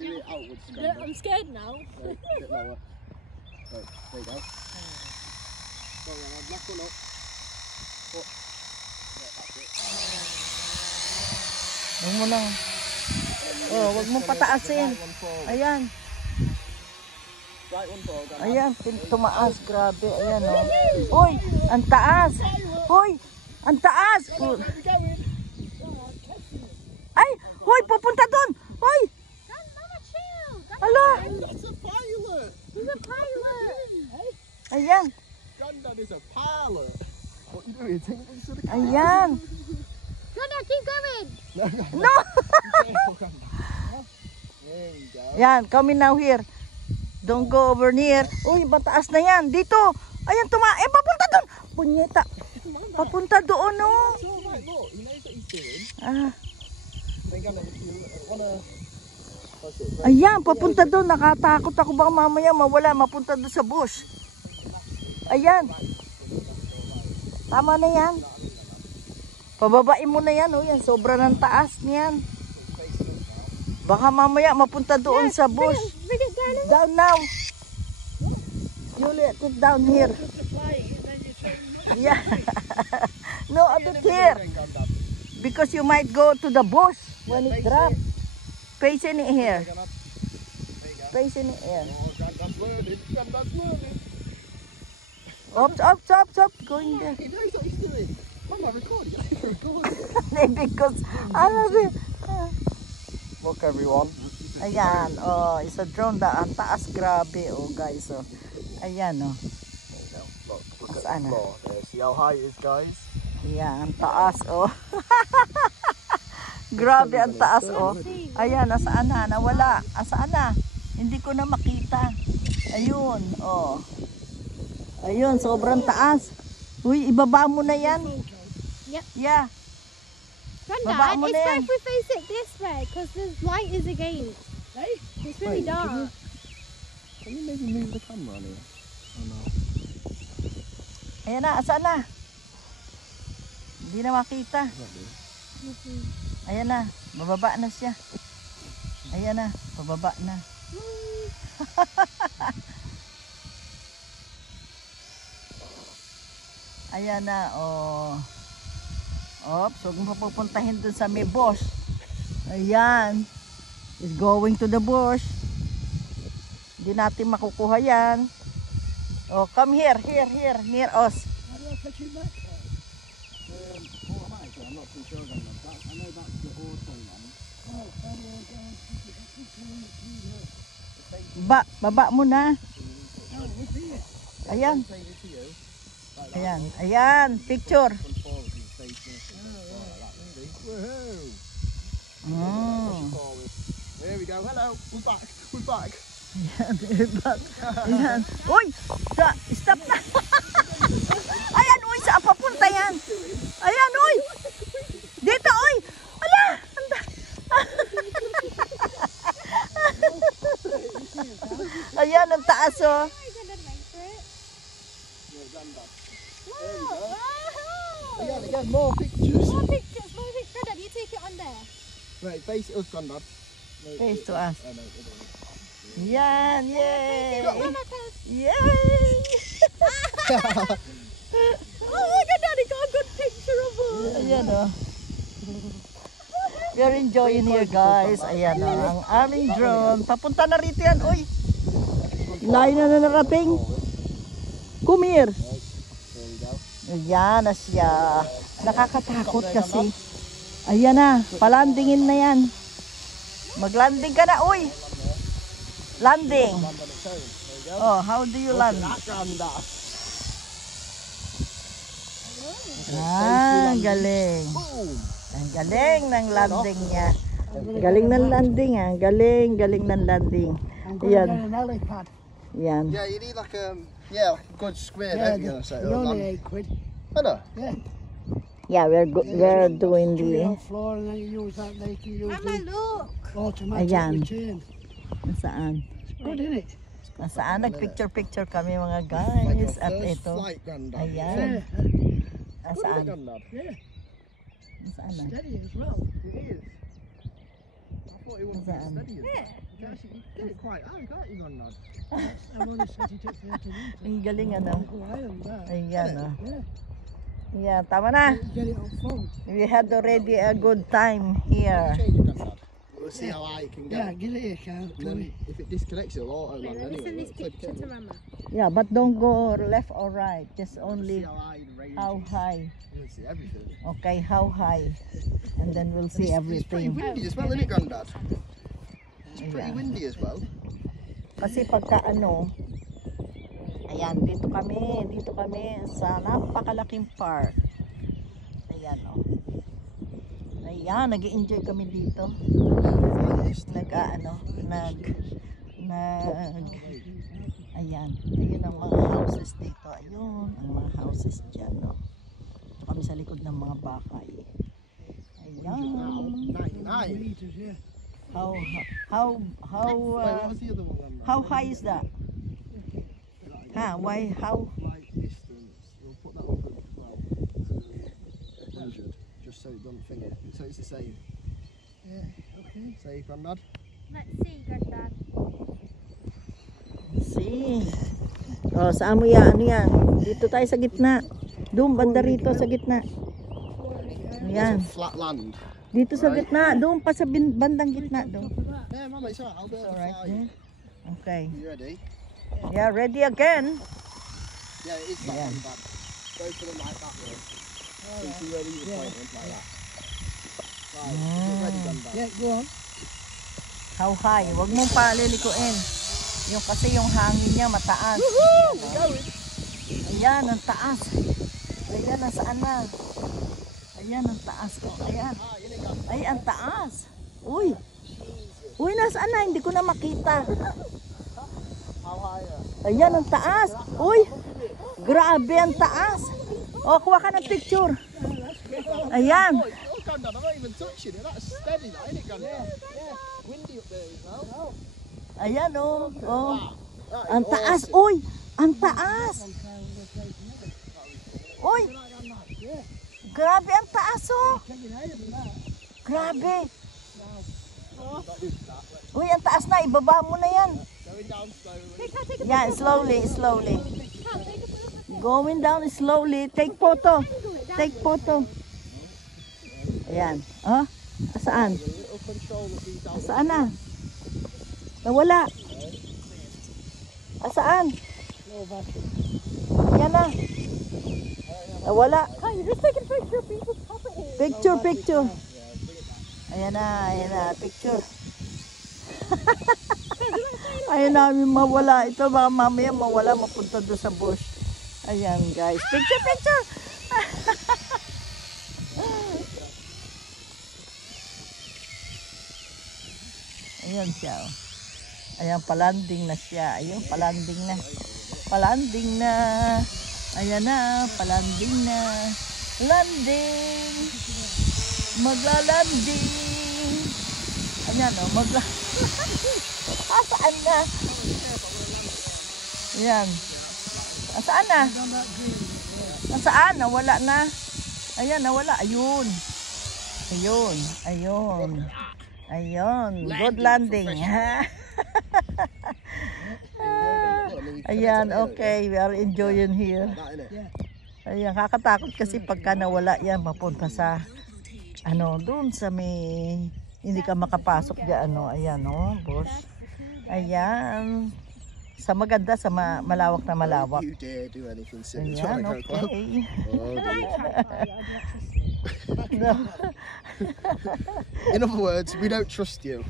Do it outwards, I'm scared now. Right, a bit lower. Right, there you go. Sorry, I've left one up. Up. Right, that's it. Huwag mo lang. Oh, wag mong pataasin. Ayan. Right one forward. Ayan, tumaas. Grabe. Ayan, oh. Uy, ang taas. Uy, ang taas. Ay, uy, pupunta doon. Uy. Mama, chill. Hala. That's a pilot. He's a pilot. Ayan. Granddad is a pilot. What you doing? Taking us to the car? Ayan. Granddad, keep going. No. There you go. Yan, coming now here. Don't go over near. Uy, mataas na yan. Dito. Ayan, papunta doon. Punyeta. Papunta doon, no. It's all right, look. He knows what he's doing. Ah. Then Granddad, if you wanna... Ayan, papunta doon. Nakatakot ako baka mamaya mawala. Mapunta doon sa bush. Ayan. Tama na yan. Pababain mo na yan. Oh, yan. Sobra ng taas niyan. Baka mamaya mapunta doon sa bush. Bring it down. Down now. You let it down here. Yeah. No, a bit here. Because you might go to the bush when it drops. Facing it here. Facing it here. Oh, Granddad's learning. Granddad's learning. Up. Going there. He knows what he's doing. Mama, recording. Recording. Because I love it. Look, everyone. Ayan, oh, isa drone da. Ang taas, grabe, oh, guys, oh. Ayan, oh. Look at the Saan na? floor. There, see how high it is, guys? Ayan, ang taas, oh. Grabe, ang taas, oh. Ayan, nasaan na? Nawala. Asaan na? Hindi ko na makita. Ayun, oh. Ayun, sobrang taas. Uy, ibaba mo na yan. Yep. Yeah. Granddad, mo it's na better yan. if we face it this way because the light is against. It's really Wait, dark. Can you maybe move the camera on here? Oh no. Ayan na, asaan na? Hindi na makita. Ayan na, bababa na siya. Ayan na, bababa na. Ayan na, oh. Oops, huwag mo pupuntahin dun sa may bush. Ayan. Is going to the bush. Hindi natin makukuha yan. Oh, come here, near us. Baba mo na. Ayan. Ayan, picture. There we go. Hello. We're back. We're back. Ayan. Uy! Stop na! Ayan, uy! Saan papunta yan? Ayan, uy! Dito, uy! Ala! Ayan, ang taas, oh. Again, more pictures. More pictures. Granddad, you take it on there. Right, face us, Granddad. No, Face to us. Oh, no, Yan, yay! Mama says, Yay! oh, Granddad, he got a good picture of us. Ayan, oh. We're enjoying here, guys. Ayan, oh. Ang aming drone. Papunta na rito yan, uy! Layo na narating. Come here. there we go. Ayan na siya. Nakakatakot kasi. Ayan na. Palandingin na yan. Maglanding ka na, uy. Landing. Land on its own. There we go. Oh, how do you land? That Granddad. Ah, galing. Boom. Ang galing ng landing niya. Galing ng landing, ah. Galing ng landing. Ayan. Yan. Yeah, you need like a good square, don't you? So it'll land. £8. I know. Yeah. Yeah, we're doing Put it the... on floor and then you use that. They can use Mama, the look. automatic Ayan. return. Nasaan? It's good, isn't it? Nasaan? Nagpicture-picture kami mga Like your guys. At first ito. flight, Granddad. Ayan. Yeah. Good, isn't it, Nasaan? Granddad? Yeah. Nasaan na? Steady as well. It is. I thought it wouldn't be Saan? steady as that. can actually get it quite high, can't you, Grandad? I've only set it up for 8 meters. Ang galing ano. Go higher than that. Ayan oh. Yeah. Ayan, tama na. Get it on phone. We had already a good time here. Change it, Grandad. We'll see how high it can get. Yeah, get it here, Carl. And then if it disconnects, it'll auto land Let me anyway. send this Won't it? picture to Mama. Yeah, but don't go left or right. Just See only how high the range how is. high. You'll see everything. Okay, how high. And then we'll see It's pretty everything. windy as well, isn't it, Grandad? It's pretty Yeah. windy as well. Kasi pagka ano, ayan, dito kami sa napakalaking park. Ayan o. Ayan, nag-enjoy kami dito. Ayan, ayun ang mga houses dito. Ayun, ang mga houses dyan, no. Ito kami sa likod ng mga bakay. Ayan. 99. Meters, yeah. How, Wait, what was the other one, Grandad? how high is that? Huh, why, how? Flight distance. We'll put that up at 100, just so it doesn't finger. So it's the same. Yeah, okay. Say, Grandad. Let's see, Granddad. See. Oh, saan mo yan? Ano yan? Dito tayo sa gitna. Doon, banda rito sa gitna. Ayan. It's a flat land. Dito sa gitna. Doon pa sa bandang gitna. Doon. Yeah, Mama, it's alright. I'll be able to Alright. fly you. Okay. You ready? Yeah, ready again. Yeah, it is that Yeah. one, Dad. Go for them like that, though. So you see where you're pointing, like that. Right, is it ready, Grandad? Yeah, go on. How high? Huwag mong palilikuin. Yung kasi yung hangin niya mataas. Ayan, ang taas. Ayan, nasaan na? Ayan, ang taas ko. Ayan. Ay, ang taas. Uy. Uy, nasaan na? Hindi ko na makita. How high? Ayan, ang taas. Uy. Grabe, ang taas. O, kuha ka ng picture. Ayan. Oh, Grandad, I'm not even touching it. That's steady, that, isn't it, Grandad? Yeah. Windy up there as well. Ayan, oh. Oh. That is Ang taas. awesome. Uy, ang taas. Uy. Grabe, ang taas, oh. Grabe. Uy, ang taas na. Ibaba mo na yan. Going down slowly. Yeah, slowly, slowly. Going down slowly. Take photo. Take photo. Ayan. Oh, saan? A little control of these out. Saan na? Nawala. Saan? Yan na. Nawala. You're just taking a picture of people's property. Picture, picture. Ayan na, picture. Ayan namin mawala. Ito baka mamaya mawala, mapunta doon sa bush. Ayan guys. Picture, picture. Ayan siya. Oh. Ayan, palanding na siya. Ayun, palanding na. Palanding na. Ayan na, palanding na. Landing. Maglalanding. Ayan, oh, saan na? Ayan. Saan na? Saan? Nawala na. Ayan, nawala. Ayun. Ayun. Ayun. Ayun. Good landing. Ayan, okay. We are enjoying here. That, innit? Ayan, kakatakot kasi pagka nawala yan, mapunta sa, ano, doon sa may, hindi ka makapasok dyan, ano, ayan, oh, boss. Ayan. Sa maganda, sa malawak na malawak. You dare do anything silly. Ayan, Try to go close. okay. Oh, dear. No. In other words, we don't trust you.